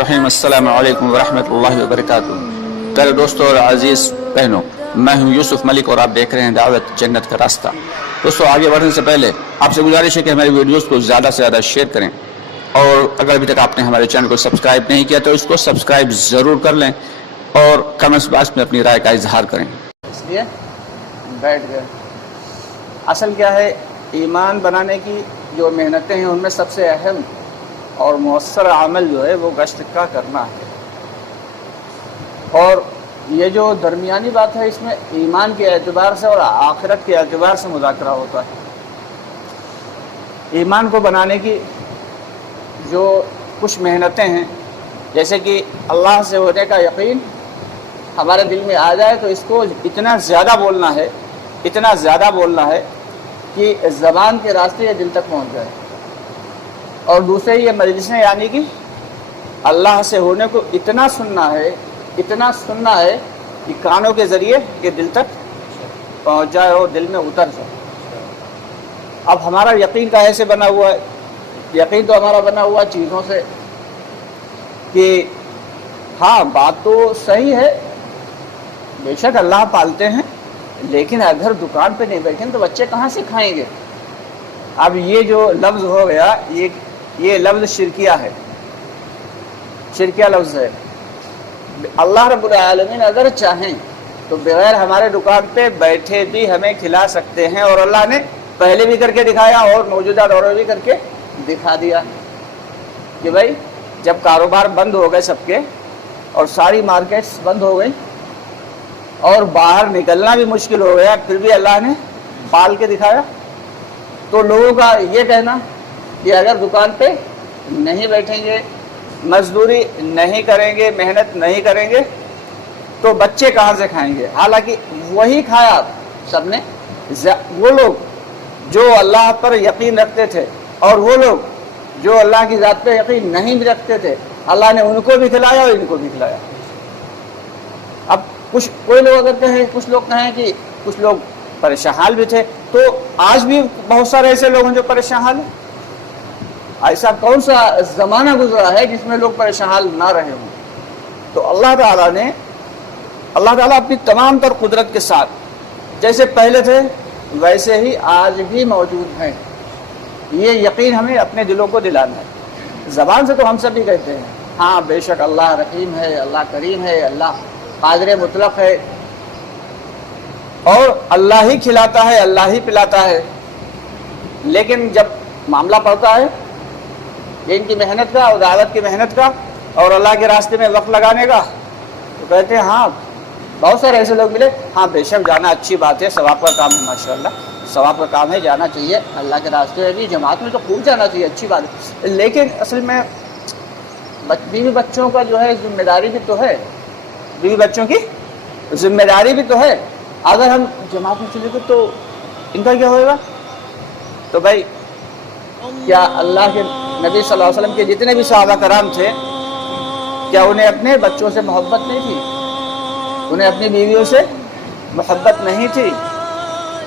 الرحیم السلام علیکم ورحمۃ اللہ وبرکاتہ۔ پیارے دوستوں اور عزیز بہنوں، میں ہوں یوسف ملک اور آپ دیکھ رہے ہیں دعوت جنت کا راستہ۔ دوستوں، آگے بڑھنے سے پہلے آپ سے گزارش ہے کہ ہماری ویڈیوز کو زیادہ سے زیادہ شیئر کریں، اور اگر ابھی تک آپ نے ہمارے چینل کو سبسکرائب نہیں کیا تو اس کو سبسکرائب ضرور کر لیں اور کمنٹس باکس میں اپنی رائے کا اظہار کریں۔ اس لیے بیٹھ گئے۔ اصل کیا ہے، ایمان بنانے کی جو محنتیں ہیں ان میں سب سے اہم اور مؤثر عمل جو ہے وہ گشت کا کرنا ہے، اور یہ جو درمیانی بات ہے اس میں ایمان کے اعتبار سے اور آخرت کے اعتبار سے مذاکرہ ہوتا ہے۔ ایمان کو بنانے کی جو کچھ محنتیں ہیں، جیسے کہ اللہ سے ہونے کا یقین ہمارے دل میں آ جائے تو اس کو اتنا زیادہ بولنا ہے کہ زبان کے راستے یہ دل تک پہنچ جائے، اور دوسرے یہ مجلسیں یعنی کہ اللہ سے ہونے کو اتنا سننا ہے کہ کانوں کے ذریعے یہ دل تک پہنچ جائے اور دل میں اتر جائے۔ اب ہمارا یقین کہے سے بنا ہوا ہے؟ یقین تو ہمارا بنا ہوا چیزوں سے، کہ ہاں بات تو صحیح ہے، بے شک اللہ پالتے ہیں، لیکن اگر دکان پہ نہیں بیٹھیں تو بچے کہاں سے کھائیں گے؟ اب یہ جو لفظ ہو گیا یہ لفظ شرکیہ لفظ ہے۔ اللہ رب العالمین اگر چاہیں تو بغیر ہمارے دکان پہ بیٹھے بھی ہمیں کھلا سکتے ہیں، اور اللہ نے پہلے بھی کر کے دکھایا اور موجودہ دور میں بھی کر کے دکھا دیا کہ بھائی جب کاروبار بند ہو گئے سب کے اور ساری مارکیٹس بند ہو گئی اور باہر نکلنا بھی مشکل ہو گیا، پھر بھی اللہ نے پال کے دکھایا، تو لوگوں کا یہ کہنا کہ اگر دکان پہ نہیں بیٹھیں گے، مزدوری نہیں کریں گے، محنت نہیں کریں گے تو بچے کہاں سے کھائیں گے؟ حالانکہ وہی کھایا سب نے، وہ لوگ جو اللہ پر یقین رکھتے تھے اور وہ لوگ جو اللہ کی ذات پہ یقین نہیں بھی رکھتے تھے، اللہ نے ان کو بھی کھلایا اور ان کو بھی کھلایا۔ اب کوئی لوگ اگر کہیں، کچھ لوگ کہیں کہ کچھ لوگ پریشان حال بھی تھے، تو آج بھی بہت سارے ایسے لوگ ہیں جو پریشان حال ہیں۔ ایسا کون سا زمانہ گزرا ہے جس میں لوگ پریشان حال نہ رہے ہوں؟ تو اللہ تعالیٰ اپنی تمام تر قدرت کے ساتھ جیسے پہلے تھے ویسے ہی آج بھی موجود ہیں۔ یہ یقین ہمیں اپنے دلوں کو دلانا ہے۔ زبان سے تو ہم سب بھی کہتے ہیں ہاں بے شک اللہ رحیم ہے، اللہ کریم ہے، اللہ قادر مطلق ہے، اور اللہ ہی کھلاتا ہے، اللہ ہی پلاتا ہے، لیکن جب معاملہ پڑتا ہے ان کی محنت کا اور دعوت کی محنت کا اور اللہ کے راستے میں وقت لگانے کا، تو کہتے ہیں ہاں بہت سارے ایسے لوگ ملے، ہاں بے شک جانا اچھی بات ہے، ثواب کا کام ہے، ماشاءاللہ ثواب کا کام ہے، جانا چاہیے اللہ کے راستے میں بھی، جماعت میں تو خوب جانا چاہیے، اچھی بات ہے، لیکن اصل میں بیوی بچوں کا جو ہے ذمہ داری بھی تو ہے، بیوی بچوں کی ذمہ داری بھی تو ہے۔ اگر ہم جماعت میں چلے گئے تو ان کا کیا ہوگا؟ تو بھائی کیا اللہ کے نبی صلی اللہ علیہ وسلم کے جتنے بھی صحابہ کرام تھے، کیا انہیں اپنے بچوں سے محبت نہیں تھی؟ انہیں اپنی بیویوں سے محبت نہیں تھی؟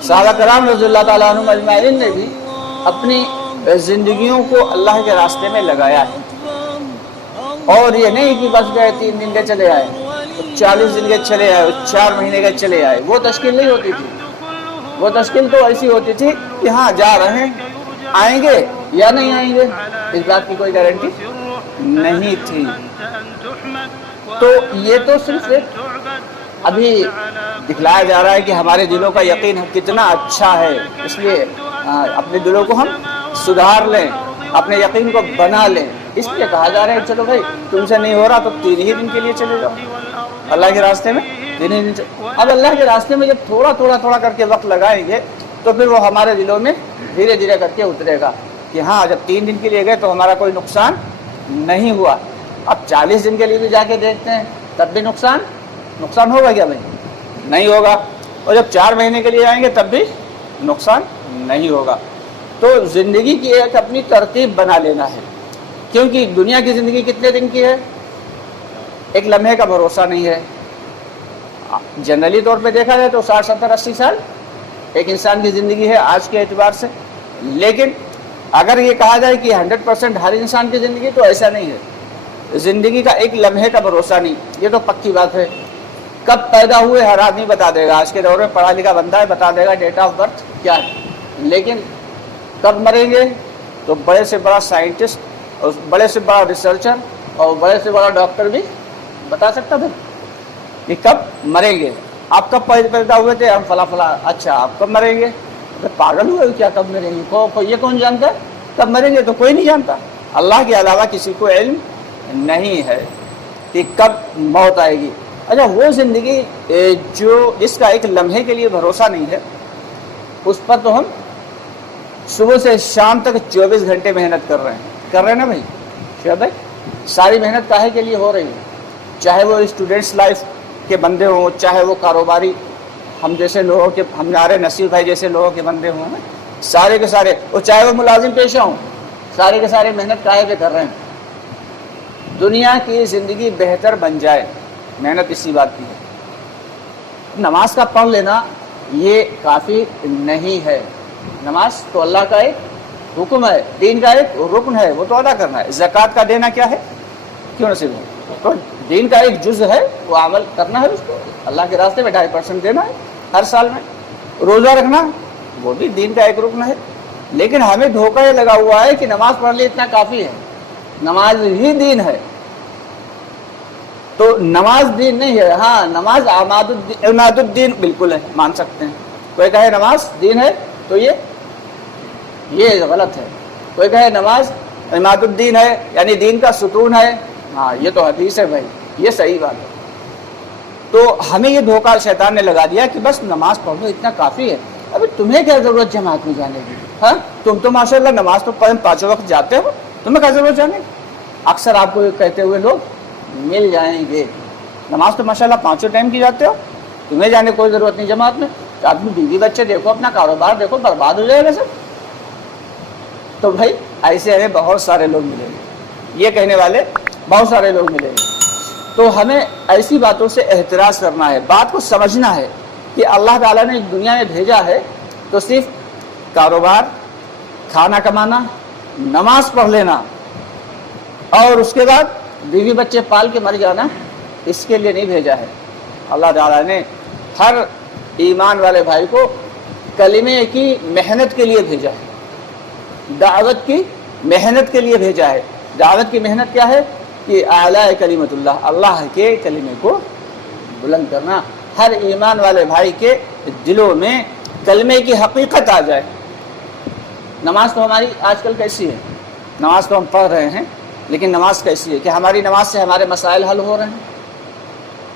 صحابہ کرام رضی اللہ تعالیٰ عنہم اجمعین نے بھی اپنی زندگیوں کو اللہ کے راستے میں لگایا ہے، اور یہ نہیں کہ بس گئے 3 دن کے چلے آئے، 40 دن کے چلے آئے، 4 مہینے کے چلے آئے، وہ تشکیل نہیں ہوتی تھی۔ وہ تشکیل تو ایسی ہوتی تھی کہ ہاں جا رہے ہیں، آئیں گے یا نہیں آئیں گے اس بات کی کوئی گارنٹی نہیں تھی۔ تو یہ تو صرف ابھی دکھلایا جا رہا ہے کہ ہمارے دلوں کا یقین کتنا اچھا ہے، اس لیے اپنے دلوں کو ہم سدھار لیں، اپنے یقین کو بنا لیں، اس لیے کہا جا رہا ہے چلو بھائی تم سے نہیں ہو رہا تو 3 ہی دن کے لیے چلے جاؤ اللہ کے راستے میں، 3 ہی دن۔ اب اللہ کے راستے میں جب تھوڑا کر کے وقت لگائیں گے تو پھر وہ ہمارے دلوں میں دھیرے دھیرے کر کے اترے گا کہ ہاں جب 3 دن کے لیے گئے تو ہمارا کوئی نقصان نہیں ہوا، اب 40 دن کے لیے بھی جا کے دیکھتے ہیں تب بھی نقصان ہوگا کیا بھائی؟ نہیں ہوگا، اور جب 4 مہینے کے لیے آئیں گے تب بھی نقصان نہیں ہوگا۔ تو زندگی کی ایک اپنی ترتیب بنا لینا ہے، کیونکہ دنیا کی زندگی کتنے دن کی ہے؟ ایک لمحے کا بھروسہ نہیں ہے۔ جنرلی طور پہ دیکھا جائے تو 60 70 80 سال ایک انسان کی زندگی ہے آج کے اعتبار سے، لیکن اگر یہ کہا جائے کہ 100% ہر انسان کی زندگی، تو ایسا نہیں ہے۔ زندگی کا ایک لمحے کا بھروسہ نہیں، یہ تو پکی بات ہے۔ کب پیدا ہوئے ہر آدمی بتا دے گا، آج کے دور میں پڑھا لکھا بندہ ہے بتا دے گا ڈیٹ آف برتھ کیا ہے، لیکن کب مریں گے تو بڑے سے بڑا سائنٹسٹ اور بڑے سے بڑا ریسرچر اور بڑے سے بڑا ڈاکٹر بھی بتا سکتا تھا کہ کب مریں گے۔ آپ کب پیدا ہوئے تھے؟ ہم فلاں فلاں۔ اچھا آپ کب مریں گے؟ تو پاگل ہوئے کیا کب مریں گے؟ یہ کون جانتا ہے کب مریں گے؟ تو کوئی نہیں جانتا، اللہ کے علاوہ کسی کو علم نہیں ہے کہ کب موت آئے گی۔ اچھا وہ زندگی جس کا ایک لمحے کے لیے بھروسہ نہیں ہے، اس پر تو ہم صبح سے شام تک 24 گھنٹے محنت کر رہے ہیں نا بھائی شعیب بھائی؟ ساری محنت کاہے کے لیے ہو رہی ہے؟ چاہے وہ اسٹوڈنٹس لائف کے بندے ہوں، چاہے وہ کاروباری ہم جیسے لوگوں کے، ہمارے نصیب بھائی جیسے لوگوں کے بندے ہوں، سارے کے سارے، اور چاہے وہ ملازم پیشہ ہوں، سارے کے سارے محنت کاہے پہ کر رہے ہیں؟ دنیا کی زندگی بہتر بن جائے، محنت اسی بات کی ہے۔ نماز کا پڑھ لینا یہ کافی نہیں ہے، نماز تو اللہ کا ایک حکم ہے، دین کا ایک رکن ہے، وہ تو ادا کرنا ہے۔ زکوٰۃ کا دینا کیا ہے؟ کیوں نصیب ہے؟ تو دین کا ایک جز ہے، وہ عمل کرنا ہے، اس کو اللہ کے راستے میں 2.5% دینا ہے ہر سال میں۔ روزہ رکھنا وہ بھی دین کا ایک رکن ہے، لیکن ہمیں دھوکہ یہ لگا ہوا ہے کہ نماز پڑھ لی اتنا کافی ہے، نماز ہی دین ہے۔ تو نماز دین نہیں ہے، ہاں نماز عماد الدین بالکل ہے، مان سکتے ہیں۔ کوئی کہے نماز دین ہے تو یہ غلط ہے۔ کوئی کہے نماز عماد الدین ہے یعنی دین کا ستون ہے، ہاں یہ تو حدیث ہے بھائی، یہ صحیح بات ہے۔ تو ہمیں یہ دھوکہ شیطان نے لگا دیا کہ بس نماز پڑھو اتنا کافی ہے، ابھی تمہیں کیا ضرورت جماعت میں جانے کی؟ ہاں تم تو ماشاءاللہ نماز تو پانچوں وقت جاتے ہو، تمہیں کیا ضرورت جانے کی؟ اکثر آپ کو کہتے ہوئے لوگ مل جائیں گے، نماز تو ماشاءاللہ 5 ٹائم کی جاتے ہو، تمہیں جانے کوئی ضرورت نہیں جماعت میں، تو آدمی بیوی بچے دیکھو، اپنا کاروبار دیکھو، برباد ہو جائے گا سب۔ تو بھائی ایسے ہمیں بہت سارے لوگ ملیں گے، یہ کہنے والے بہت سارے لوگ ملیں گے۔ تو ہمیں ایسی باتوں سے احتراز کرنا ہے، بات کو سمجھنا ہے کہ اللہ تعالیٰ نے دنیا میں بھیجا ہے تو صرف کاروبار، کھانا کمانا، نماز پڑھ لینا اور اس کے بعد بیوی بچے پال کے مر جانا، اس کے لیے نہیں بھیجا ہے۔ اللہ تعالیٰ نے ہر ایمان والے بھائی کو کلمے کی محنت کے لیے بھیجا ہے، دعوت کی محنت کے لیے بھیجا ہے۔ دعوت کی محنت کیا ہے؟ کہ اعلیٰ کلمت اللہ، اللہ کے کلمے کو بلند کرنا، ہر ایمان والے بھائی کے دلوں میں کلمے کی حقیقت آ جائے۔ نماز تو ہماری آج کل کیسی ہے؟ نماز تو ہم پڑھ رہے ہیں، لیکن نماز کیسی ہے کہ ہماری نماز سے ہمارے مسائل حل ہو رہے ہیں؟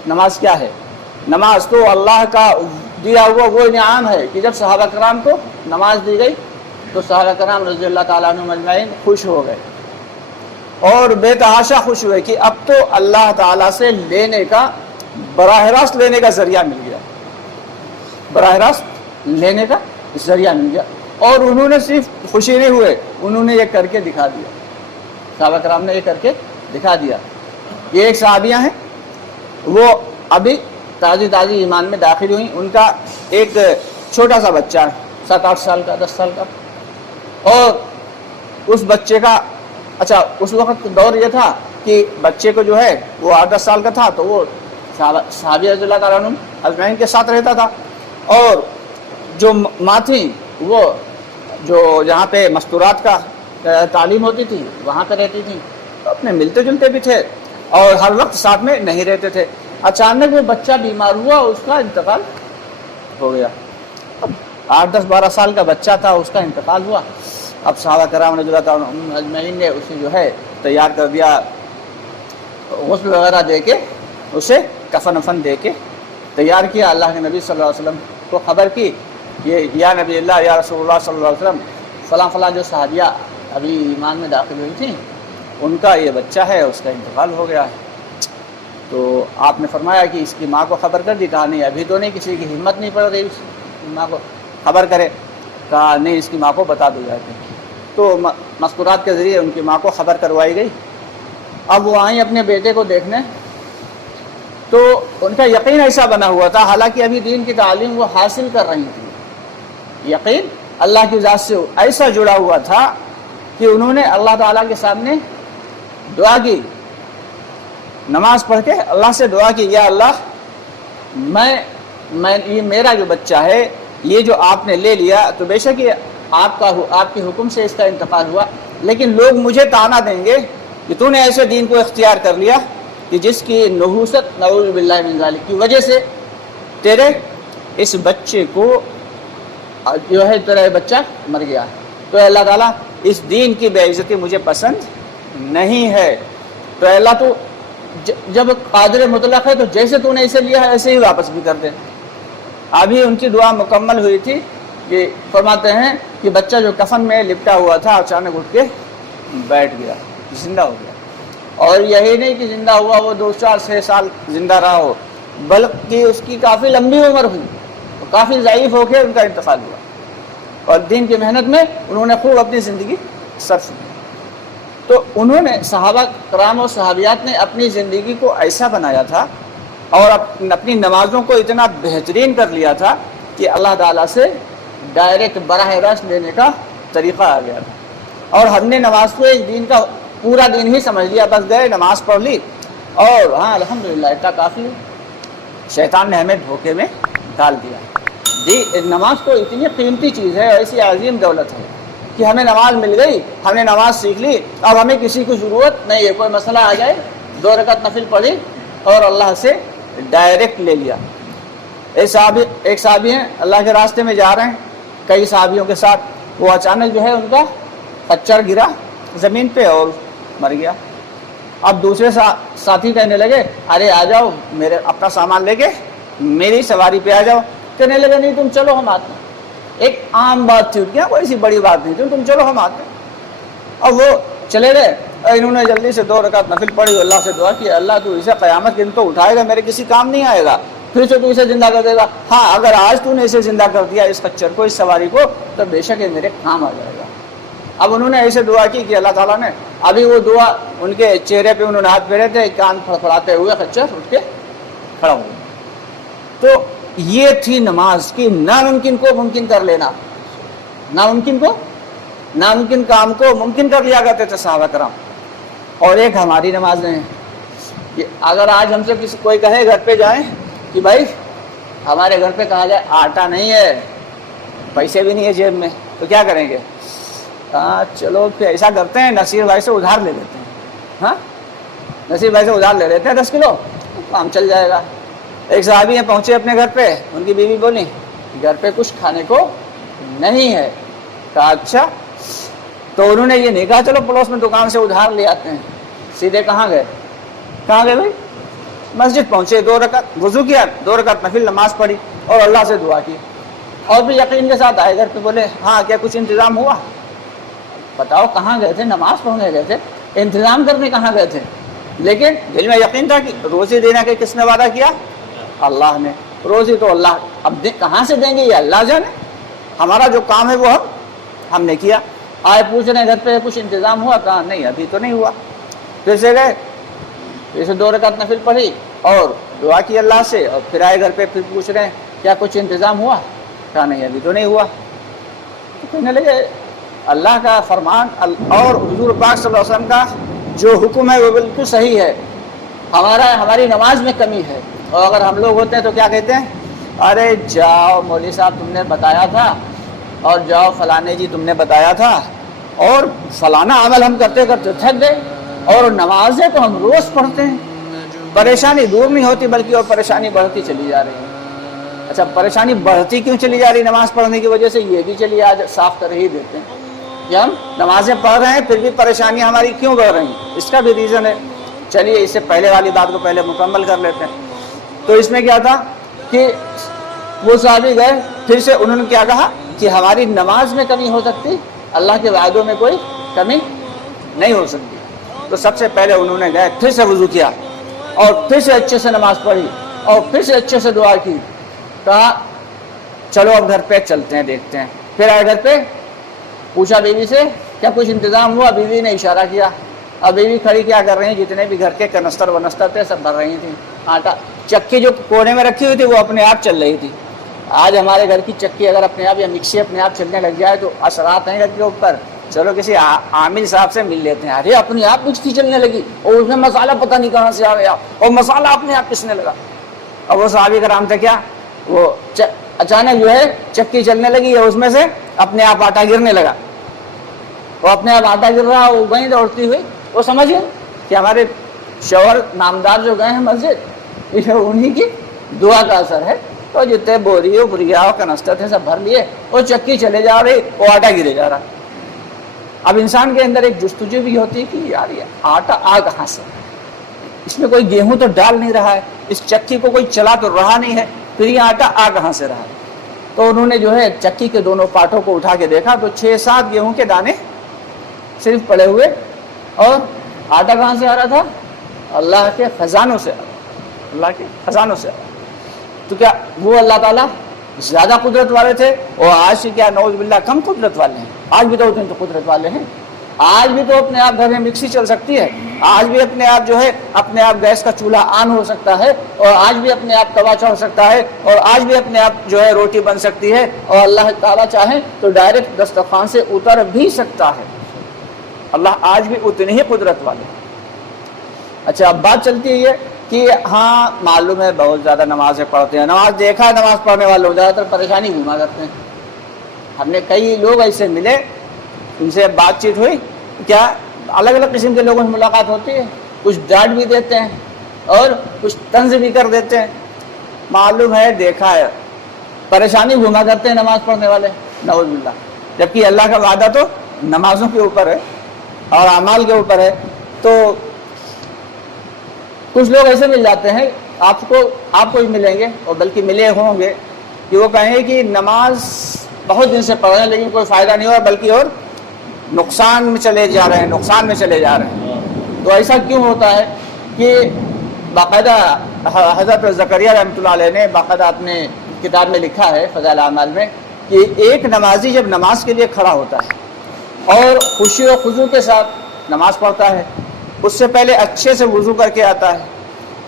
نماز کیا ہے؟ نماز تو اللہ کا دیا ہوا وہ انعام ہے کہ جب صحابہ کرام کو نماز دی گئی تو صحابہ کرام رضی اللہ تعالیٰ عنہم اجمعین خوش ہو گئے اور بے تحاشا خوش ہوئے کہ اب تو اللہ تعالیٰ سے لینے کا، براہ راست لینے کا ذریعہ مل گیا، براہ راست لینے کا ذریعہ مل گیا۔ اور انہوں نے صرف خوشی نہیں ہوئے، انہوں نے یہ کر کے دکھا دیا، صحابہ کرام نے یہ کر کے دکھا دیا۔ یہ ایک صحابیہ ہیں، وہ ابھی تازی ایمان میں داخل ہوئی، ان کا ایک چھوٹا سا بچہ ہے 7-8 سال کا، 10 سال کا، اور اس بچے کا اچھا اس وقت دور یہ تھا کہ بچے کو جو ہے وہ 8-10 سال کا تھا تو وہ صحابی رضی اللہ تعالیٰ عنہ اجمعین کے ساتھ رہتا تھا، اور جو ماں تھیں وہ جو جہاں پہ مستورات کا تعلیم ہوتی تھی وہاں پہ رہتی تھیں، تو اپنے ملتے جلتے بھی تھے اور ہر وقت ساتھ میں نہیں رہتے تھے۔ اچانک وہ بچہ بیمار ہوا، اس کا انتقال ہو گیا۔ اب 8-10-12 سال کا بچہ تھا، اس کا انتقال ہوا۔ اب صحابہ کرام رضی اللہ تعالیٰ عنہم اجمعین نے اسے جو ہے تیار کر دیا، غسل وغیرہ دے کے اسے کفن وفن دے کے تیار کیا۔ اللہ کے نبی صلی اللہ علیہ وسلم کو خبر کی کہ یا نبی اللہ یا رسول اللہ صلی اللہ علیہ وسلم، فلاں فلاں جو صحابیہ ابھی ایمان میں داخل ہوئی تھیں ان کا یہ بچہ ہے، اس کا انتقال ہو گیا ہے۔ تو آپ نے فرمایا کہ اس کی ماں کو خبر کر دی؟ کہا نہیں، ابھی تو نہیں، کسی کی ہمت نہیں پڑ رہی اس کی ماں کو خبر کرے۔ کہا نہیں، اس کی ماں کو بتا دو جاتے۔ تو مذکورات کے ذریعے ان کی ماں کو خبر کروائی گئی۔ اب وہ آئیں اپنے بیٹے کو دیکھنے، تو ان کا یقین ایسا بنا ہوا تھا، حالانکہ ابھی دین کی تعلیم وہ حاصل کر رہی تھی، یقین اللہ کی ذات سے ایسا جڑا ہوا تھا کہ انہوں نے اللہ تعالیٰ کے سامنے دعا کی نماز پڑھ کے اللہ سے دعا کی یا اللہ میں یہ میرا جو بچہ ہے یہ جو آپ نے لے لیا تو بے شک یہ آپ کے حکم سے اس کا انتقال ہوا، لیکن لوگ مجھے طعنہ دیں گے کہ تو نے ایسے دین کو اختیار کر لیا کہ جس کی نحوست نعوذ باللہ من ذالک کی وجہ سے تیرے اس بچے کو جو ہے تیرا بچہ مر گیا۔ تو اللہ تعالیٰ اس دین کی بے عزتی مجھے پسند نہیں ہے، تو اللہ تو جب قادر مطلق ہے تو جیسے تو نے اسے لیا ہے ایسے ہی واپس بھی کر دے۔ ابھی ان کی دعا مکمل ہوئی تھی کہ فرماتے ہیں کہ بچہ جو کفن میں لپٹا ہوا تھا اچانک اٹھ کے بیٹھ گیا، زندہ ہو گیا، اور یہی نہیں کہ زندہ ہوا وہ 2 4 6 سال زندہ رہا ہو، بلکہ اس کی کافی لمبی عمر ہوئی، کافی ضعیف ہو کے ان کا انتقال ہوا، اور دین کی محنت میں انہوں نے خوب اپنی زندگی صرف کی۔ تو انہوں نے صحابہ کرام اور صحابیات نے اپنی زندگی کو ایسا بنایا تھا اور اپنی نمازوں کو اتنا بہترین کر لیا تھا کہ اللہ تعالیٰ سے ڈائریکٹ براہ راست لینے کا طریقہ آ گیا تھا، اور ہم نے نماز کو ایک دین کا پورا دین ہی سمجھ لیا، بس گئے نماز پڑھ لی اور ہاں الحمدللہ اتنا کافی ہے۔ شیطان نے ہمیں دھوکے میں ڈال دیا۔ نماز تو اتنی قیمتی چیز ہے، ایسی عظیم دولت ہے کہ ہمیں نماز مل گئی، ہم نے نماز سیکھ لی، اب ہمیں کسی کی ضرورت نہیں ہے، کوئی مسئلہ آ جائے 2 رکعت نفل پڑھی اور اللہ سے ڈائریکٹ لے لیا۔ ایک صحابی ہیں اللہ کے راستے میں جا رہے ہیں کئی صحابیوں کے ساتھ، وہ اچانک جو ہے ان کا خچر گرا زمین پہ اور مر گیا۔ اب دوسرے ساتھی کہنے لگے ارے آ جاؤ میرے اپنا سامان لے کے میری سواری پہ آ جاؤ، کہنے لگے نہیں تم چلو ہم آتے ہیں۔ ایک عام بات تھی، کیا کوئی ایسی بڑی بات نہیں تھی، تم چلو ہم آتے ہیں۔ اب وہ چلے گئے اور انہوں نے جلدی سے 2 رکعت نفل پڑھی، اللہ سے دعا کی اللہ تو اسے قیامت کے دن تو اٹھائے گا، میرے کسی کام نہیں آئے گا، پھر سے تو اسے زندہ کر دے گا، ہاں اگر آج تو نے اسے زندہ کر دیا اس خچر کو، اس سواری کو، تو بے شک یہ میرے کام آ جائے گا۔ اب انہوں نے ایسے دعا کی کہ اللہ تعالیٰ نے ابھی وہ دعا ان کے چہرے پہ انہوں نے ہاتھ پھیرے تھے، کان پھڑپھڑاتے ہوئے خچر اٹھ کے کھڑا ہو گیا۔ تو یہ تھی نماز کی ناممکن کو ممکن کر لینا، ناممکن کام کو ممکن کر لیا کرتے تھے صحابہ کرام۔ اور ایک ہماری نمازیں ہیں کہ اگر آج ہم سے کوئی کہے گھر پہ جائیں کہ بھائی ہمارے گھر پہ کہا جائے آٹا نہیں ہے، پیسے بھی نہیں ہے جیب میں، تو کیا کریں گے؟ چلو پھر ایسا کرتے ہیں نصیر بھائی سے ادھار لے لیتے ہیں، ہاں نصیر بھائی سے ادھار لے لیتے ہیں 10 کلو، کام چل جائے گا۔ ایک صحابی ہیں پہنچے اپنے گھر پہ، ان کی بیوی بولی گھر پہ کچھ کھانے کو نہیں ہے، کہا اچھا، تو انہوں نے یہ نہیں کہا چلو پڑوس میں دکان سے ادھار لے آتے ہیں، سیدھے کہاں گئے بھائی؟ مسجد پہنچے، 2 رکعت وضو کیا، 2 رکعت نفل نماز پڑھی اور اللہ سے دعا کی، اور بھی یقین کے ساتھ آئے گھر پہ، بولے ہاں کیا کچھ انتظام ہوا؟ بتاؤ کہاں گئے تھے؟ نماز پڑھنے گئے تھے، انتظام کرنے کہاں گئے تھے؟ لیکن دل میں یقین تھا کہ روزی دینے کے کس نے وعدہ کیا؟ اللہ نے۔ روزی تو اللہ اب کہاں سے دیں گے یہ اللہ جانے، ہمارا جو کام ہے وہ ہم نے کیا۔ آئے پوچھ رہے ہیں گھر پہ کچھ انتظام ہوا؟ کہا نہیں ابھی تو نہیں ہوا۔ پھر سے گئے، پھر سے 2 رکعت نفل پڑھی اور دعا کی اللہ سے، اور پھر آئے گھر پہ، پھر پوچھ رہے ہیں کیا کچھ انتظام ہوا؟ کہا نہیں ابھی تو نہیں ہوا۔ تو کہنے لگے اللہ کا فرمان اور حضور پاک صلی اللہ علیہ وسلم کا جو حکم ہے وہ بالکل صحیح ہے، ہماری نماز میں کمی ہے۔ اور اگر ہم لوگ ہوتے ہیں تو کیا کہتے ہیں؟ ارے جاؤ مولوی صاحب تم نے بتایا تھا، اور جاؤ فلانے جی تم نے بتایا تھا، اور فلانا عمل ہم کرتے کرتے تھک گئے، اور نمازیں تو ہم روز پڑھتے ہیں، پریشانی دور نہیں ہوتی بلکہ اور پریشانی بڑھتی چلی جا رہی ہے۔ اچھا پریشانی بڑھتی کیوں چلی جا رہی نماز پڑھنے کی وجہ سے؟ یہ بھی چلیے آج صاف کر ہی دیتے ہیں کہ ہم نمازیں پڑھ رہے ہیں پھر بھی پریشانیاں ہماری کیوں بڑھ رہی ہیں، اس کا بھی ریزن ہے۔ چلیے اس سے پہلے والی بات کو پہلے مکمل کر لیتے ہیں۔ تو اس میں کیا تھا کہ وہ صحابی گئے، پھر سے انہوں نے کیا کہا کہ ہماری نماز میں کمی ہو سکتی، اللہ کے وعدوں میں کوئی کمی نہیں ہو سکتی۔ تو سب سے پہلے انہوں نے گئے، پھر سے وضو کیا اور پھر سے اچھے سے نماز پڑھی اور پھر سے اچھے سے دعا کی، کہا چلو اب گھر پہ چلتے ہیں دیکھتے ہیں۔ پھر آئے گھر پہ، پوچھا بیوی سے کیا کچھ انتظام ہوا؟ بیوی نے اشارہ کیا، اب بیوی کھڑی کیا کر رہی ہیں، جتنے بھی گھر کے کنستر ونستر تھے سب بھر رہی تھیں آٹا، چکی جو کونے میں رکھی ہوئی تھی وہ اپنے آپ چل رہی تھی۔ آج ہمارے گھر کی چکی اگر اپنے آپ یا مکسی اپنے آپ چلنے لگ جائے تو اثرات ہیں گھر کے اوپر، چلو کسی عامل صاحب سے مل لیتے ہیں، ارے اپنی آپ مکسی چلنے لگی اور اس میں مسالہ پتہ نہیں کہاں سے آ گیا اور مسالہ اپنے آپ پسنے لگا. اور وہ صحابی کرام تھے کیا، وہ اچانک جو ہے چکی چلنے لگی اور اس میں سے اپنے آپ آٹا گرنے لگا. وہ اپنے آپ آٹا گر رہا، وہ وہیں دوڑتی ہوئی. وہ سمجھ گئے کہ ہمارے شوہر نامدار جو گئے ہیں مسجد، یہ انہی کی دعا کا اثر ہے. تو جتنے بوریوں بریاؤ کنسٹر تھے سب بھر لیے، وہ چکی چلے جا رہی، وہ آٹا گرے جا رہا. اب انسان کے اندر ایک جستجو بھی ہوتی ہے کہ یار یہ آٹا آ کہاں سے، اس میں کوئی گیہوں تو ڈال نہیں رہا ہے، اس چکی کو کوئی چلا تو رہا نہیں ہے، پھر یہ آٹا آ کہاں سے رہا ہے. تو انہوں نے جو ہے چکی کے دونوں پارٹوں کو اٹھا کے دیکھا تو 6-7 گیہوں کے دانے صرف پڑے ہوئے، اور آٹا کہاں سے آ رہا تھا؟ اللہ کے خزانوں سے آ رہا، اللہ کے خزانوں سے آ رہا. تو کیا وہ اللہ تعالیٰ زیادہ قدرت والے تھے اور آج سے کیا نعوذ باللہ کم قدرت والے ہیں؟ آج بھی تو اتنے تو قدرت والے ہیں. آج بھی تو اپنے آپ گھر میں مکسی چل سکتی ہے، آج بھی اپنے آپ جو ہے اپنے آپ گیس کا چولہا آن ہو سکتا ہے، اور آج بھی اپنے آپ توا چڑھ سکتا ہے، اور آج بھی اپنے آپ جو ہے روٹی بن سکتی ہے، اور اللہ تعالیٰ چاہے تو ڈائریکٹ دسترخوان سے اتر بھی سکتا ہے. اللہ آج بھی اتنے ہی قدرت والے. اچھا اب بات چلتی ہے یہ کہ ہاں معلوم ہے بہت زیادہ نمازیں پڑھتے ہیں، نماز دیکھا ہے نماز پڑھنے والوں زیادہ تر پریشانی گھما کرتے ہیں. ہم نے کئی لوگ ایسے ملے، ان سے بات چیت ہوئی، کیا الگ الگ قسم کے لوگوں سے ملاقات ہوتی ہے، کچھ ڈانٹ بھی دیتے ہیں اور کچھ طنز بھی کر دیتے ہیں. معلوم ہے دیکھا ہے پریشانی گھما کرتے ہیں نماز پڑھنے والے، نعوذ باللہ. جبکہ اللہ کا وعدہ تو نمازوں کے اوپر ہے اور اعمال کے اوپر ہے. تو کچھ لوگ ایسے مل جاتے ہیں، آپ کو بھی ملیں گے اور بلکہ ملے ہوں گے، کہ وہ کہیں گے کہ نماز بہت دن سے پڑھ رہے ہیں لیکن کوئی فائدہ نہیں ہوا، بلکہ اور نقصان میں چلے جا رہے ہیں. تو ایسا کیوں ہوتا ہے کہ باقاعدہ حضرت زکریا رحمۃ اللہ علیہ نے باقاعدہ اپنے کتاب میں لکھا ہے فضائل اعمال میں کہ ایک نمازی جب نماز کے لیے کھڑا ہوتا ہے اور خوشی و خضوع کے ساتھ نماز پڑھتا ہے، اس سے پہلے اچھے سے وضو کر کے آتا ہے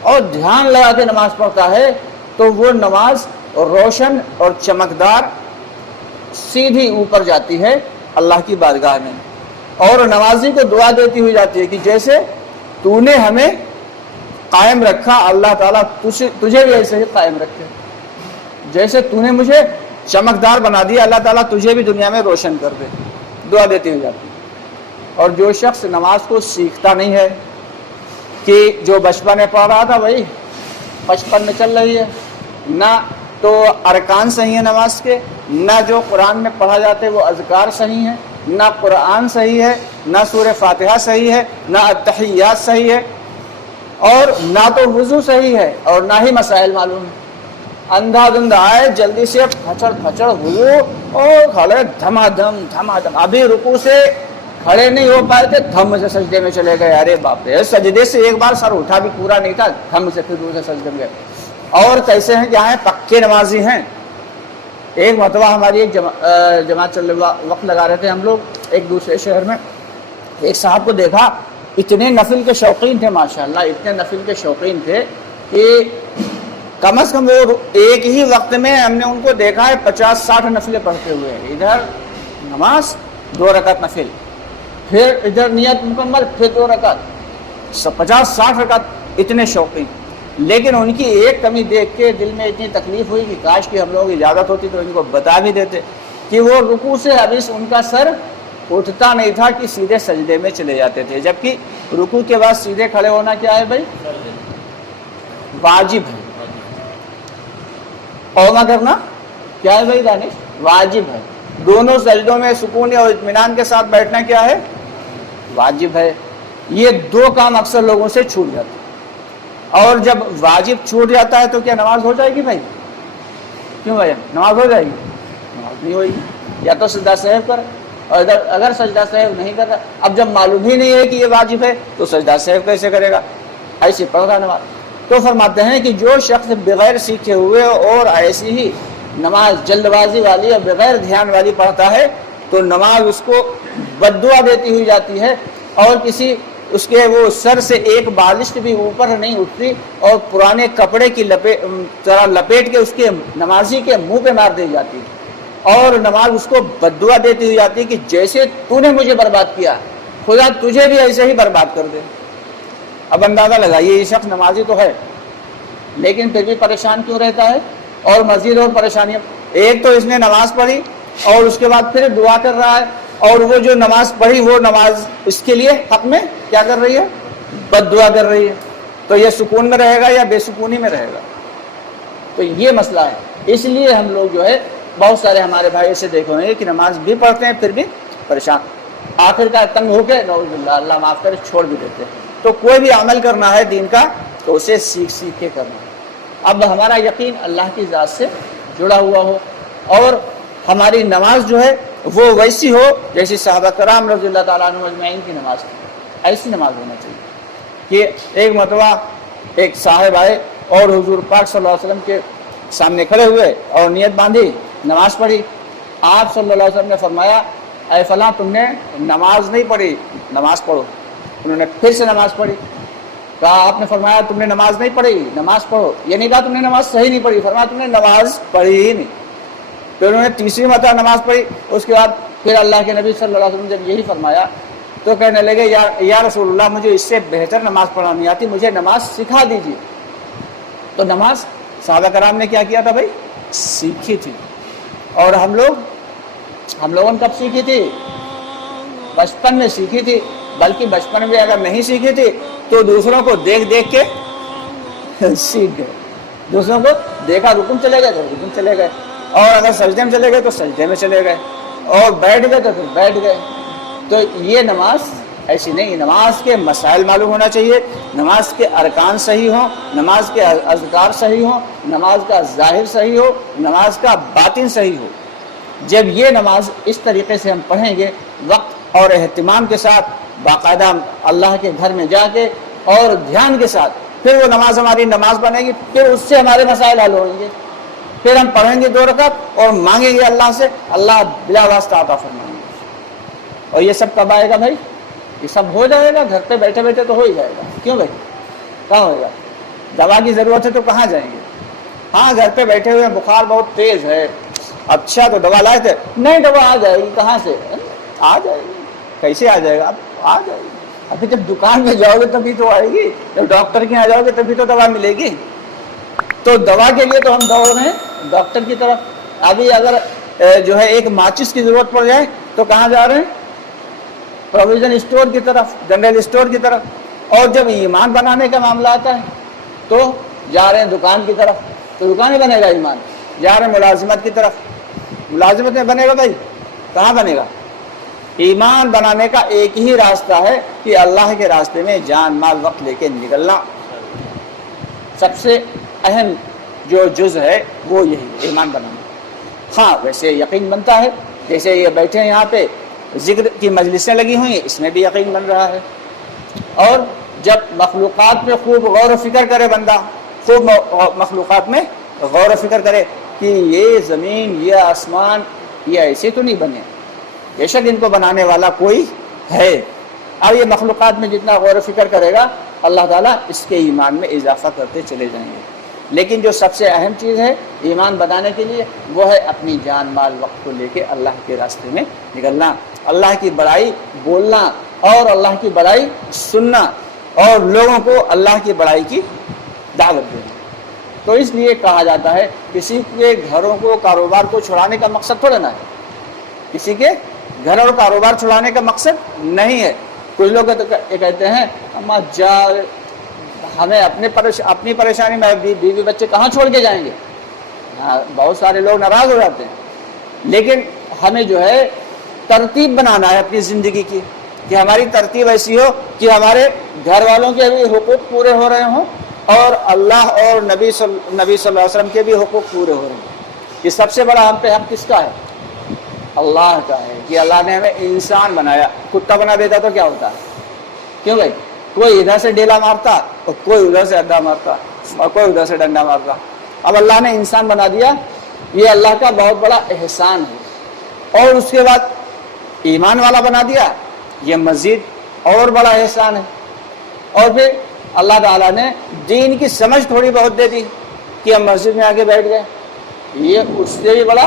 اور دھیان لگا کے نماز پڑھتا ہے، تو وہ نماز روشن اور چمکدار سیدھی اوپر جاتی ہے اللہ کی بارگاہ میں، اور نمازی کو دعا دیتی ہوئی جاتی ہے کہ جیسے تو نے ہمیں قائم رکھا، اللہ تعالیٰ تجھے بھی ایسے ہی قائم رکھے. جیسے تو نے مجھے چمکدار بنا دیا، اللہ تعالیٰ تجھے بھی دنیا میں روشن کر دے. دعا دیتی ہوئی جاتی ہے. اور جو شخص نماز کو سیکھتا نہیں ہے، کہ جو بچپن میں پڑھ رہا تھا وہی بچپن میں چل رہی ہے، نہ تو ارکان صحیح ہیں نماز کے، نہ جو قرآن میں پڑھا جاتے وہ اذکار صحیح ہیں، نہ قرآن صحیح ہے، نہ سورہ فاتحہ صحیح ہے، نہ التحیات صحیح ہے، اور نہ تو وضو صحیح ہے اور نہ ہی مسائل معلوم ہے. اندھا دھند آئے جلدی سے پھچڑ وضو اور کھڑے دھما دھم. ابھی رکوع سے کھڑے نہیں ہو پائے تھے، دھم سے سجدے میں چلے گئے. ارے باپ رے، سجدے سے ایک بار سر اٹھا بھی پورا نہیں تھا، دھم سے پھر دوسرے سجدے میں گئے. اور کیسے ہیں جہاں پکے نمازی ہیں. ایک مرتبہ ہماری ایک جماعت چل وقت لگا رہے تھے ہم لوگ ایک دوسرے شہر میں، ایک صاحب کو دیکھا اتنے نفل کے شوقین تھے، ماشاءاللہ اتنے نفل کے شوقین تھے کہ کم از کم وہ ایک ہی وقت میں ہم نے ان کو دیکھا ہے 50-60 نفلیں پڑھتے ہوئے. ادھر نماز 2 رکعت نفل، پھر ادھر نیت مکمل، پھر 2 رکعت، 50-60 رکعت. اتنے شوقین. لیکن ان کی ایک کمی دیکھ کے دل میں اتنی تکلیف ہوئی کہ کاش کہ ہم لوگوں کی اجازت ہوتی تو ان کو بتا بھی دیتے کہ وہ رکوع سے ابھی ان کا سر اٹھتا نہیں تھا کہ سیدھے سجدے میں چلے جاتے تھے. جبکہ رکوع کے بعد سیدھے کھڑے ہونا کیا ہے بھائی؟ واجب ہے. قوما کرنا کیا ہے بھائی دانش؟ واجب ہے. دونوں سجدوں میں سکون اور اطمینان کے ساتھ بیٹھنا کیا ہے؟ واجب ہے. یہ 2 کام اکثر لوگوں سے چھوٹ جاتے ہیں. اور جب واجب چھوٹ جاتا ہے تو کیا نماز ہو جائے گی بھائی؟ کیوں بھائی نماز ہو جائے گی؟ نماز نہیں ہوئی. یا تو سجدہ سہو کر، اور اگر سجدہ سہو نہیں کر رہا، اب جب معلوم ہی نہیں ہے کہ یہ واجب ہے تو سجدہ سہو کیسے کرے گا؟ ایسے پڑھ رہا نماز. تو فرماتے ہیں کہ جو شخص بغیر سیکھے ہوئے اور ایسی ہی نماز جلد بازی والی اور بغیر دھیان والی پڑھتا ہے تو نماز اس کو بددعا دیتی ہوئی جاتی ہے، اور کسی اس کے وہ سر سے ایک بالشت بھی اوپر نہیں اٹھتی، اور پرانے کپڑے کی طرح لپیٹ کے اس کے نمازی کے منہ پہ مار دی جاتی ہے. اور نماز اس کو بددعا دیتی ہوئی آتی کہ جیسے تو نے مجھے برباد کیا خدا تجھے بھی ایسے ہی برباد کر دے۔ اب اندازہ لگائیے یہ شخص نمازی تو ہے لیکن پھر بھی پریشان کیوں رہتا ہے اور مزید اور پریشانیاں۔ ایک تو اس نے نماز پڑھی اور اس کے بعد پھر دعا کر رہا ہے، اور وہ جو نماز پڑھی وہ نماز اس کے لیے حق میں کیا کر رہی ہے؟ بد دعا کر رہی ہے۔ تو یہ سکون میں رہے گا یا بے سکونی میں رہے گا؟ تو یہ مسئلہ ہے۔ اس لیے ہم لوگ جو ہے بہت سارے ہمارے بھائی ایسے دیکھے ہوئے کہ نماز بھی پڑھتے ہیں پھر بھی پریشان، آخر کا تنگ ہو کے نعوذ باللہ اللہ معاف کرے چھوڑ بھی دیتے ہیں۔ تو کوئی بھی عمل کرنا ہے دین کا تو اسے سیکھ سیکھ کے کرنا ہے۔ اب ہمارا یقین اللہ کی ذات سے جڑا ہوا ہو اور ہماری نماز جو ہے وہ ویسی ہو جیسی صحابہ کرام رضی اللہ تعالیٰ عنہ اجمعین کی نماز تھی، ایسی نماز ہونا چاہیے کہ ایک مرتبہ ایک صاحب آئے اور حضور پاک صلی اللہ علیہ وسلم کے سامنے کھڑے ہوئے اور نیت باندھی، نماز پڑھی۔ آپ صلی اللہ علیہ وسلم نے فرمایا اے فلاں تم نے نماز نہیں پڑھی، نماز پڑھو۔ انہوں نے پھر سے نماز پڑھی۔ کہا آپ نے فرمایا تم نے نماز نہیں پڑھی، نماز پڑھو۔ یہ نہیں کہا تم نے نماز صحیح نہیں پڑھی، فرمایا تم نے نماز پڑھی ہی نہیں۔ پھر انہوں نے تیسری مرتبہ نماز پڑھی۔ اس کے بعد پھر اللہ کے نبی صلی اللہ علیہ وسلم جب یہی فرمایا تو کہنے لگے یا رسول اللہ مجھے اس سے بہتر نماز پڑھنا نہیں آتی، مجھے نماز سکھا دیجیے۔ تو نماز صحابہ کرام نے کیا کیا تھا بھائی؟ سیکھی تھی۔ اور ہم لوگوں نے کب سیکھی تھی؟ بچپن میں سیکھی تھی، بلکہ بچپن میں اگر نہیں سیکھی تھی تو دوسروں کو دیکھ دیکھ کے سیکھ گئے۔ دوسروں کو دیکھا رکن چلے گئے تو رکن چلے گئے، اور اگر سجدے میں چلے گئے تو سجدے میں چلے گئے، اور بیٹھ گئے تو پھر بیٹھ گئے۔ تو یہ نماز ایسی نہیں، نماز کے مسائل معلوم ہونا چاہیے، نماز کے ارکان صحیح ہوں، نماز کے اذکار صحیح ہوں، نماز کا ظاہر صحیح ہو، نماز کا باطن صحیح ہو۔ جب یہ نماز اس طریقے سے ہم پڑھیں گے وقت اور اہتمام کے ساتھ، باقاعدہ اللہ کے گھر میں جا کے اور دھیان کے ساتھ، پھر وہ نماز ہماری نماز بنے گی، پھر اس سے ہمارے مسائل حل ہوئیں گے۔ پھر ہم پڑھیں گے 2 رکعت اور مانگیں گے اللہ سے، اللہ بلا واسطہ عطا فرمائیں گے۔ اور یہ سب کب آئے گا بھائی؟ یہ سب ہو جائے گا گھر پہ بیٹھے بیٹھے تو ہو ہی جائے گا۔ کیوں بھائی؟ کہاں ہوئے گا؟ دوا کی ضرورت ہے تو کہاں جائیں گے؟ ہاں گھر پہ بیٹھے ہوئے بخار بہت تیز ہے، اچھا تو دوا لائے تھے، نہیں دوا آ جائے گی، کہاں سے آ جائے گی؟ کیسے آ جائے گا؟ اب آ جائے گی۔ ابھی جب دکان میں جاؤ گے تبھی تو آئے گی، جب ڈاکٹر کے یہاں جاؤ گے تبھی تو دوا ملے گی۔ تو دوا کے لیے تو ہم دوڑ رہے ہیں ڈاکٹر کی طرف۔ ابھی اگر جو ہے ایک ماچس کی ضرورت پڑ جائے تو کہاں جا رہے ہیں؟ پروویژن اسٹور کی طرف، جنرل اسٹور کی طرف۔ اور جب ایمان بنانے کا معاملہ آتا ہے تو جا رہے ہیں دکان کی طرف، تو دکان ہی بنے گا ایمان۔ جا رہے ہیں ملازمت کی طرف، ملازمت میں بنے گا بھائی؟ کہاں بنے گا؟ ایمان بنانے کا ایک ہی راستہ ہے کہ اللہ کے راستے میں جان مال وقت لے کے نکلنا۔ سب سے اہم جو جز ہے وہ یہی ایمان بنانا۔ ہاں ویسے یقین بنتا ہے، جیسے یہ بیٹھے ہیں یہاں پہ ذکر کی مجلسیں لگی ہوئی ہیں، اس میں بھی یقین بن رہا ہے۔ اور جب مخلوقات میں خوب غور و فکر کرے بندہ، خوب مخلوقات میں غور و فکر کرے کہ یہ زمین، یہ آسمان، یہ ایسے تو نہیں بنے، بے شک ان کو بنانے والا کوئی ہے۔ اب یہ مخلوقات میں جتنا غور و فکر کرے گا اللہ تعالیٰ اس کے ایمان میں اضافہ کرتے چلے جائیں گے۔ لیکن جو سب سے اہم چیز ہے ایمان بنانے کے لیے وہ ہے اپنی جان مال وقت کو لے کے اللہ کے راستے میں نکلنا، اللہ کی بڑائی بولنا اور اللہ کی بڑائی سننا، اور لوگوں کو اللہ کی بڑائی کی دعوت دینا۔ تو اس لیے کہا جاتا ہے کسی کے گھروں کو کاروبار کو چھڑانے کا مقصد تھوڑا نہ ہے، کسی کے گھر اور کاروبار چھڑانے کا مقصد نہیں ہے۔ کچھ لوگ کہتے ہیں اما جا ہمیں اپنی پریشانی میں بیوی بچے کہاں چھوڑ کے جائیں گے۔ بہت سارے لوگ ناراض ہو جاتے ہیں، لیکن ہمیں جو ہے ترتیب بنانا ہے اپنی زندگی کی، کہ ہماری ترتیب ایسی ہو کہ ہمارے گھر والوں کے بھی حقوق پورے ہو رہے ہوں اور اللہ اور نبی صلی اللہ علیہ وسلم کے بھی حقوق پورے ہو رہے ہیں۔ یہ سب سے بڑا ہم پہ حق کس کا ہے؟ اللہ کا ہے، کہ اللہ نے ہمیں انسان بنایا۔ کتا بنا دیتا تو کیا ہوتا ہے؟ کیوں بھائی؟ کوئی ادھر سے ڈیلا مارتا اور کوئی ادھر سے اڈا مارتا اور کوئی ادھر سے ڈنڈا مارتا۔ اب اللہ نے انسان بنا دیا، یہ اللہ کا بہت بڑا احسان ہے۔ اور اس کے بعد ایمان والا بنا دیا، یہ مزید اور بڑا احسان ہے۔ اور پھر اللہ تعالیٰ نے دین کی سمجھ تھوڑی بہت دے دی کہ ہم مسجد میں آ کے بیٹھ گئے، یہ اس سے بھی بڑا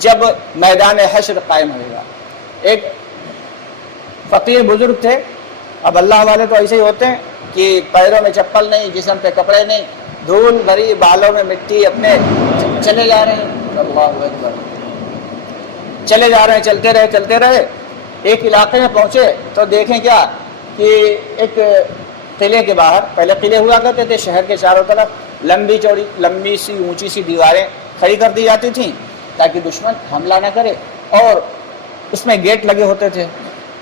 جب میدان حشر قائم ہوئے گا۔ ایک فقیر بزرگ تھے، اب اللہ والے تو ایسے ہی ہوتے ہیں کہ پیروں میں چپل نہیں، جسم پہ کپڑے نہیں، دھول بھری بالوں میں مٹی، اپنے چلے جا رہے ہیں، اللہ اکبر، چلے جا رہے ہیں، چلتے رہے، ایک علاقے میں پہنچے تو دیکھیں کیا کہ ایک قلعے کے باہر، پہلے قلعے ہوا کرتے تھے شہر کے چاروں طرف، لمبی سی اونچی سی دیواریں کھڑی کر دی جاتی تھیں تاکہ دشمن حملہ نہ کرے، اور اس میں گیٹ لگے ہوتے تھے۔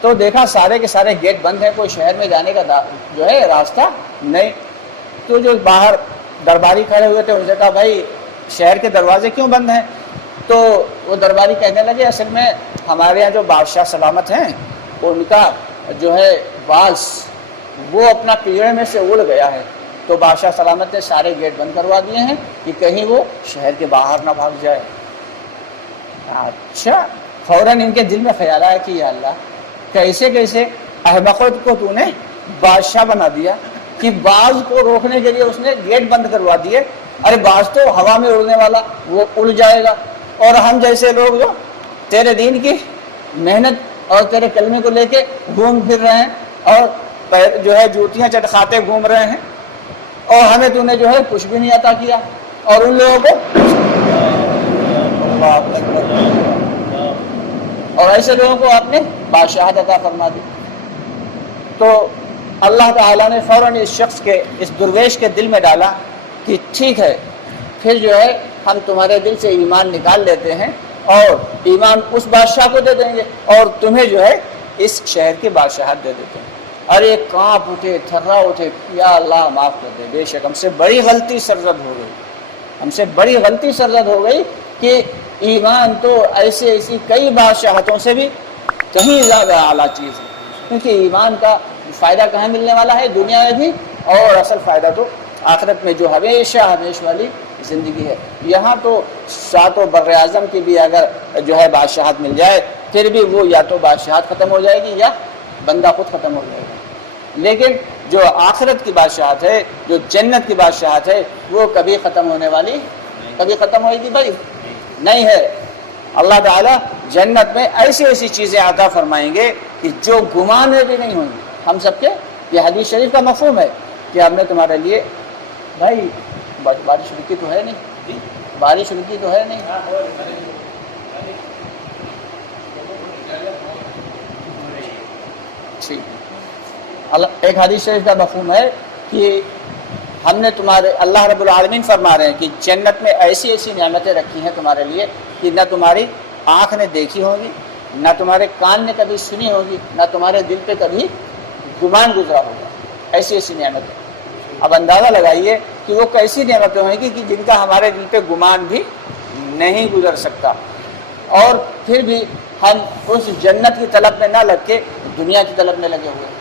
تو دیکھا سارے کے سارے گیٹ بند ہیں، کوئی شہر میں جانے کا جو ہے راستہ نہیں۔ تو جو باہر درباری کھڑے ہوئے تھے ان سے کہا بھائی شہر کے دروازے کیوں بند ہیں؟ تو وہ درباری کہنے لگے اصل میں ہمارے یہاں جو بادشاہ سلامت ہیں ان کا جو ہے باز وہ اپنا پیڑے میں سے اڑ گیا ہے، تو بادشاہ سلامت نے سارے گیٹ بند کروا دیے ہیں کہ کہیں وہ شہر کے باہر نہ بھاگ جائے۔ اچھا، فوراً ان کے دل میں خیال آیا کہ یا اللہ کیسے احمقت کو تو نے بادشاہ بنا دیا کہ باز کو روکنے کے لیے اس نے گیٹ بند کروا دیے۔ ارے باز تو ہوا میں اڑنے والا، وہ اڑ جائے گا، اور ہم جیسے لوگ جو تیرے دین کی محنت اور تیرے کلمے کو لے کے گھوم پھر رہے ہیں اور جو ہے جوتیاں چٹکھاتے گھوم رہے ہیں، اور ہمیں تو نے جو ہے کچھ بھی نہیں عطا کیا، اور ان لوگوں کو اور ایسے لوگوں کو آپ نے بادشاہت عطا فرما دی۔ تو اللہ تعالیٰ نے فوراً اس شخص کے، اس درویش کے دل میں ڈالا کہ ٹھیک ہے، پھر جو ہے ہم تمہارے دل سے ایمان نکال لیتے ہیں اور ایمان اس بادشاہ کو دے دیں گے اور تمہیں جو ہے اس شہر کی بادشاہت دے دیتے ہیں۔ ارے کانپ اٹھے، تھرا اٹھے، یا اللہ معاف کر دے، بے شک ہم سے بڑی غلطی سرزد ہو گئی، ہم سے بڑی غلطی سرزد ہو گئی کہ ایمان تو ایسی کئی بادشاہتوں سے بھی کہیں زیادہ اعلیٰ چیز ہے، کیونکہ ایمان کا فائدہ کہاں ملنے والا ہے؟ دنیا میں بھی، اور اصل فائدہ تو آخرت میں جو ہمیشہ والی زندگی ہے۔ یہاں تو سات و بر اعظم کی بھی اگر جو ہے بادشاہت مل جائے پھر بھی وہ یا تو بادشاہت ختم ہو جائے گی یا بندہ خود ختم ہو جائے گا، لیکن جو آخرت کی بادشاہت ہے، جو جنت کی بادشاہت ہے، وہ کبھی ختم ہونے والی، کبھی ختم ہوئے گی بھائی نہیں ہے۔ اللہ تعالیٰ جنت میں ایسی چیزیں عطا فرمائیں گے کہ جو گمان میں بھی نہیں ہوں گی۔ ہم سب کے یہ حدیث شریف کا مفہوم ہے کہ ہم نے تمہارے لیے، بھائی بارش رکی تو ہے نہیں، بارش رکی تو ہے نہیں، ٹھیک، ایک حدیث شریف کا مفہوم ہے کہ ہم نے تمہارے، اللہ رب العالمین فرما رہے ہیں کہ جنت میں ایسی نعمتیں رکھی ہیں تمہارے لیے کہ نہ تمہاری آنکھ نے دیکھی ہوگی، نہ تمہارے کان نے کبھی سنی ہوگی، نہ تمہارے دل پہ کبھی گمان گزرا ہوگا، ایسی نعمتیں۔ اب اندازہ لگائیے کہ وہ کیسی نعمتیں ہوں گی کہ جن کا ہمارے دل پہ گمان بھی نہیں گزر سکتا، اور پھر بھی ہم اس جنت کی طلب میں نہ لگ کے دنیا کی طلب میں لگے ہوئے۔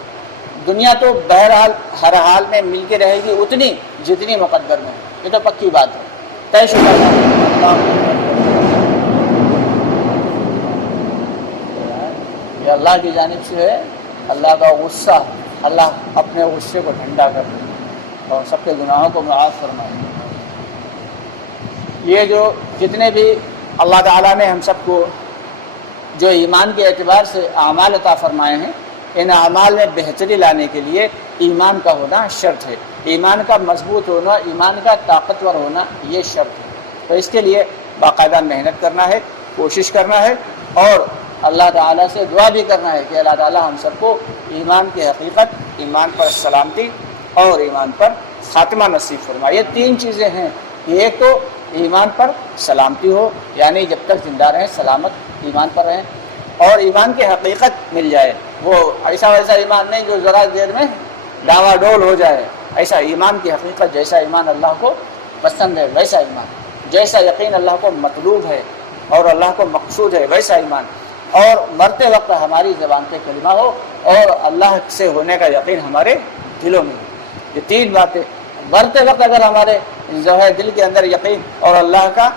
دنیا تو بہرحال ہر حال میں مل کے رہے گی اتنی جتنی مقدر میں، یہ تو پکی بات ہے، طے شدہ بات۔ یہ اللہ کی جانب سے ہے، اللہ کا غصہ، اللہ اپنے غصے کو ٹھنڈا کر دے اور سب کے گناہوں کو معاف فرمائے۔ یہ جو جتنے بھی اللہ تعالیٰ نے ہم سب کو جو ایمان کے اعتبار سے اعمال عطا فرمائے ہیں، ان اعمال میں بہتری لانے کے لیے ایمان کا ہونا شرط ہے، ایمان کا مضبوط ہونا، ایمان کا طاقتور ہونا یہ شرط ہے۔ تو اس کے لیے باقاعدہ محنت کرنا ہے، کوشش کرنا ہے، اور اللہ تعالیٰ سے دعا بھی کرنا ہے کہ اللہ تعالیٰ ہم سب کو ایمان کی حقیقت، ایمان پر سلامتی اور ایمان پر خاتمہ نصیب فرمائے۔ یہ تین چیزیں ہیں، ایک تو ایمان پر سلامتی ہو، یعنی جب تک زندہ رہیں سلامت ایمان پر رہیں، اور ایمان کی حقیقت مل جائے، وہ ایسا ویسا ایمان نہیں جو ذرا دیر میں ڈاوا ڈول ہو جائے، ایسا ایمان کی حقیقت، جیسا ایمان اللہ کو پسند ہے ویسا ایمان، جیسا یقین اللہ کو مطلوب ہے اور اللہ کو مقصود ہے ویسا ایمان، اور مرتے وقت ہماری زبان پہ کلمہ ہو اور اللہ سے ہونے کا یقین ہمارے دلوں میں ہو۔ یہ تین باتیں مرتے وقت اگر ہمارے جو ہے دل کے اندر یقین اور اللہ کا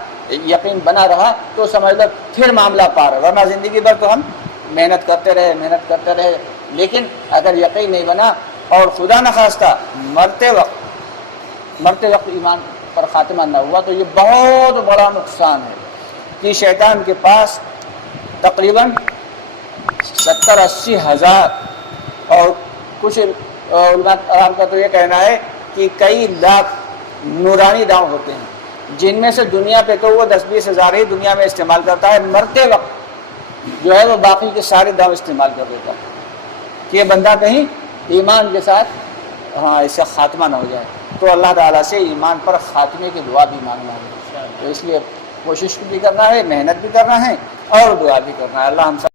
یقین بنا رہا تو سمجھ لو پھر معاملہ پار ہے، ورنہ زندگی بھر تو ہم محنت کرتے رہے، لیکن اگر یقین نہیں بنا اور خدا نخواستہ مرتے وقت ایمان پر خاتمہ نہ ہوا تو یہ بہت بڑا نقصان ہے۔ کہ شیطان کے پاس تقریباً 70-80 ہزار اور کچھ علماء کرام کا تو یہ کہنا ہے کہ کئی لاکھ نورانی داؤں ہوتے ہیں، جن میں سے دنیا پہ تو وہ 10-20 ہزار ہی دنیا میں استعمال کرتا ہے، مرتے وقت جو ہے وہ باقی کے سارے داؤں استعمال کر دیتا ہے کہ یہ بندہ کہیں ایمان کے ساتھ اس کا خاتمہ نہ ہو جائے۔ تو اللہ تعالیٰ سے ایمان پر خاتمے کی دعا بھی مانگنا ہے، تو اس لیے کوشش بھی کرنا ہے، محنت بھی کرنا ہے اور دعا بھی کرنا ہے۔ اللہ ہم سب